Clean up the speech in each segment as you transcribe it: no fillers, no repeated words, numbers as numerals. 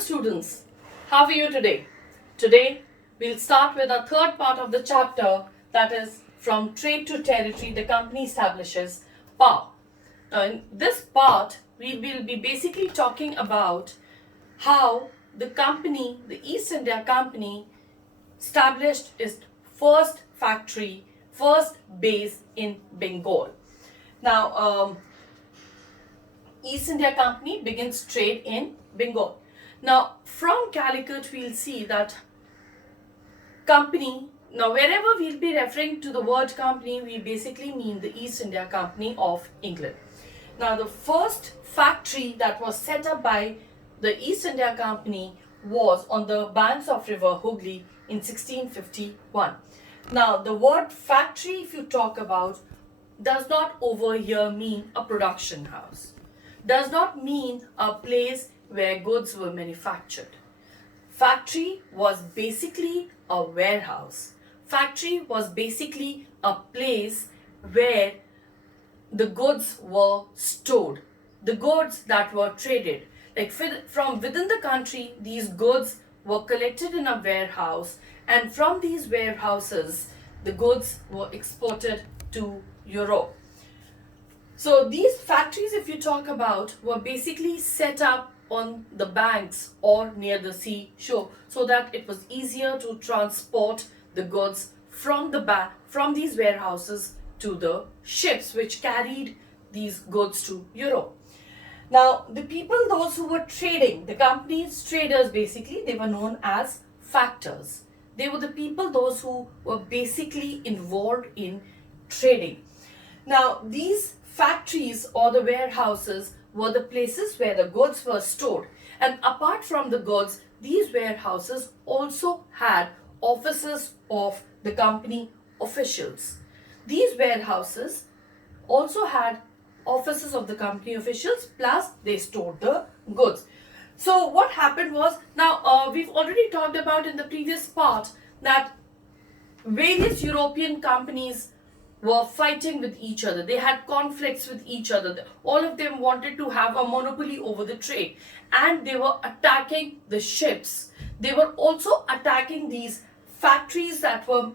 students, how are you today? Today we'll start with our third part of the chapter, that is from trade to territory the company establishes power. Now in this part we will be basically talking about how the company, the East India Company, established its first factory, first base in Bengal. Now East India Company begins trade in Bengal. Now from Calicut we'll see that company, now wherever we'll be referring to the word company, we basically mean the East India Company of England. Now the first factory that was set up by the East India Company was on the banks of river Hooghly in 1651. Now the word factory, if you talk about, does not over here mean a production house, does not mean a place where goods were manufactured. Factory was basically a warehouse. Factory was basically a place where the goods were stored, the goods that were traded. Like from within the country, these goods were collected in a warehouse, and from these warehouses, the goods were exported to Europe. So these factories, if you talk about, were basically set up on the banks or near the seashore so that it was easier to transport the goods from these warehouses to the ships which carried these goods to Europe. Now the people, those who were trading, the company's traders, basically they were known as factors. They were the people, those who were basically involved in trading. Now these factories or the warehouses were the places where the goods were stored, and apart from the goods, these warehouses also had offices of the company officials. These warehouses also had offices of the company officials, plus they stored the goods. So what happened was, now we've already talked about in the previous part that various European companies were fighting with each other. They had conflicts with each other. All of them wanted to have a monopoly over the trade, and they were attacking the ships. They were also attacking these factories that were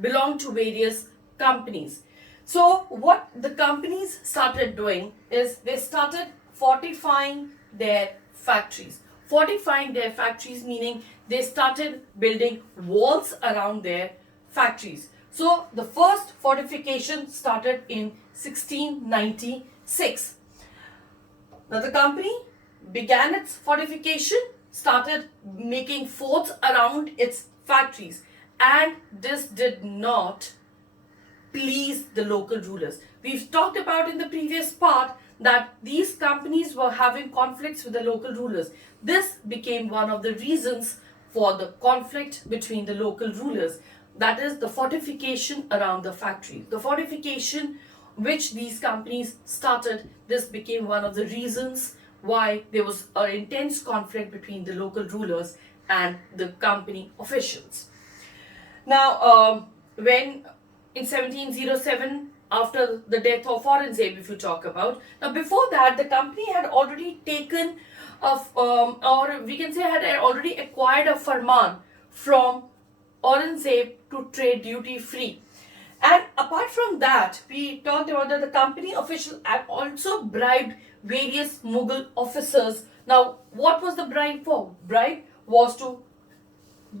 belonged to various companies. So what the companies started doing is they started fortifying their factories. Fortifying their factories meaning they started building walls around their factories. So the first fortification started in 1696. Now the company began its fortification, started making forts around its factories, and this did not please the local rulers. We've talked about in the previous part that these companies were having conflicts with the local rulers. This became one of the reasons for the conflict between the local rulers. That is the fortification around the factory. The fortification which these companies started, this became one of the reasons why there was an intense conflict between the local rulers and the company officials. Now, when in 1707, after the death of Aurangzeb, if you talk about, now before that, the company had already taken, or we can say had already acquired a farman from Aurangzeb to trade duty free. And apart from that, we talked about that the company official had also bribed various Mughal officers. Now, what was the bribe for? Bribe was to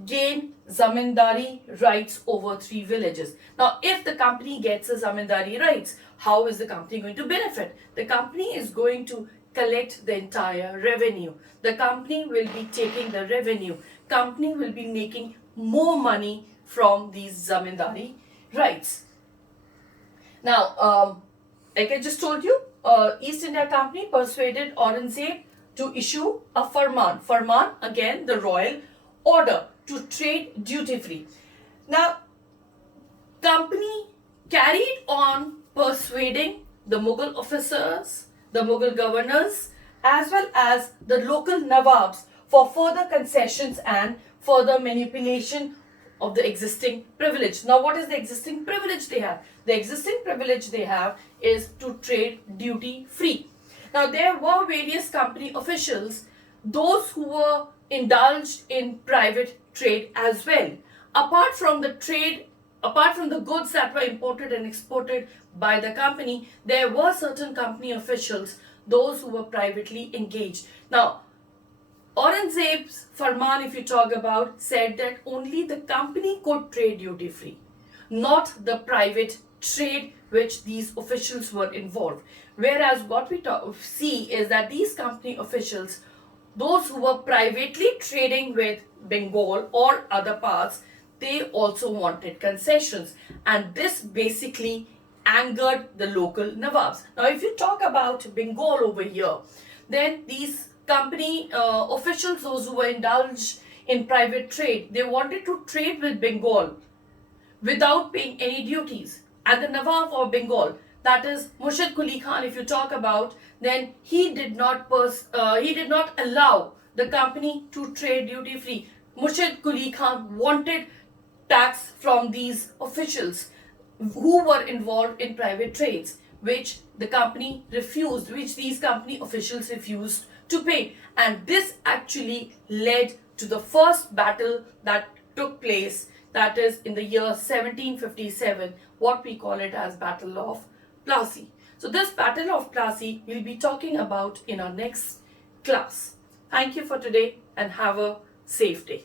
gain zamindari rights over 3 villages. Now, if the company gets the zamindari rights, how is the company going to benefit? The company is going to collect the entire revenue. The company will be taking the revenue. Company will be making more money from these zamindari rights. Now, like I just told you, East India Company persuaded Aurangzeb to issue a farman. Farman, again, the royal order to trade duty free. Now, company carried on persuading the Mughal officers, the Mughal governors, as well as the local Nawabs for further concessions and further manipulation of the existing privilege. Now, what is the existing privilege they have? The existing privilege they have is to trade duty free. Now, there were various company officials those who were indulged in private trade as well. Apart from the trade, apart from the goods that were imported and exported by the company, there were certain company officials, those who were privately engaged. Now, Aurangzeb's Farman, if you talk about, said that only the company could trade duty free, not the private trade which these officials were involved. Whereas what we see is that these company officials, those who were privately trading with Bengal or other parts, they also wanted concessions, and this basically angered the local Nawabs. Now, if you talk about Bengal over here, then these company officials, those who were indulged in private trade, they wanted to trade with Bengal without paying any duties. And the Nawab of Bengal, that is Murshid Quli Khan, if you talk about, then he did not allow the company to trade duty free. Murshid Quli Khan wanted tax from these officials who were involved in private trades, which the company refused, which these company officials refused to pay. And this actually led to the first battle that took place, that is in the year 1757, what we call it as Battle of Plassey. So this Battle of Plassey we'll be talking about in our next class. Thank you for today and have a safe day.